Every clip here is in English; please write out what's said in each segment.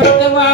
ಪಟ್ಟವಾ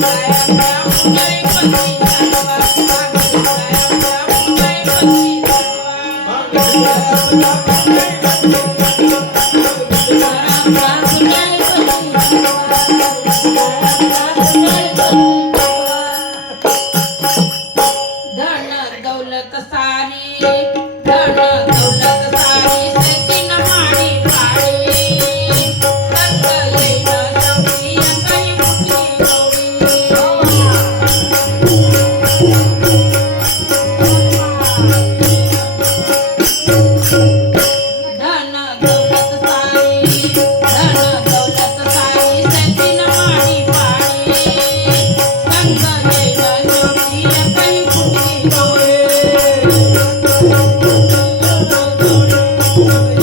Bye.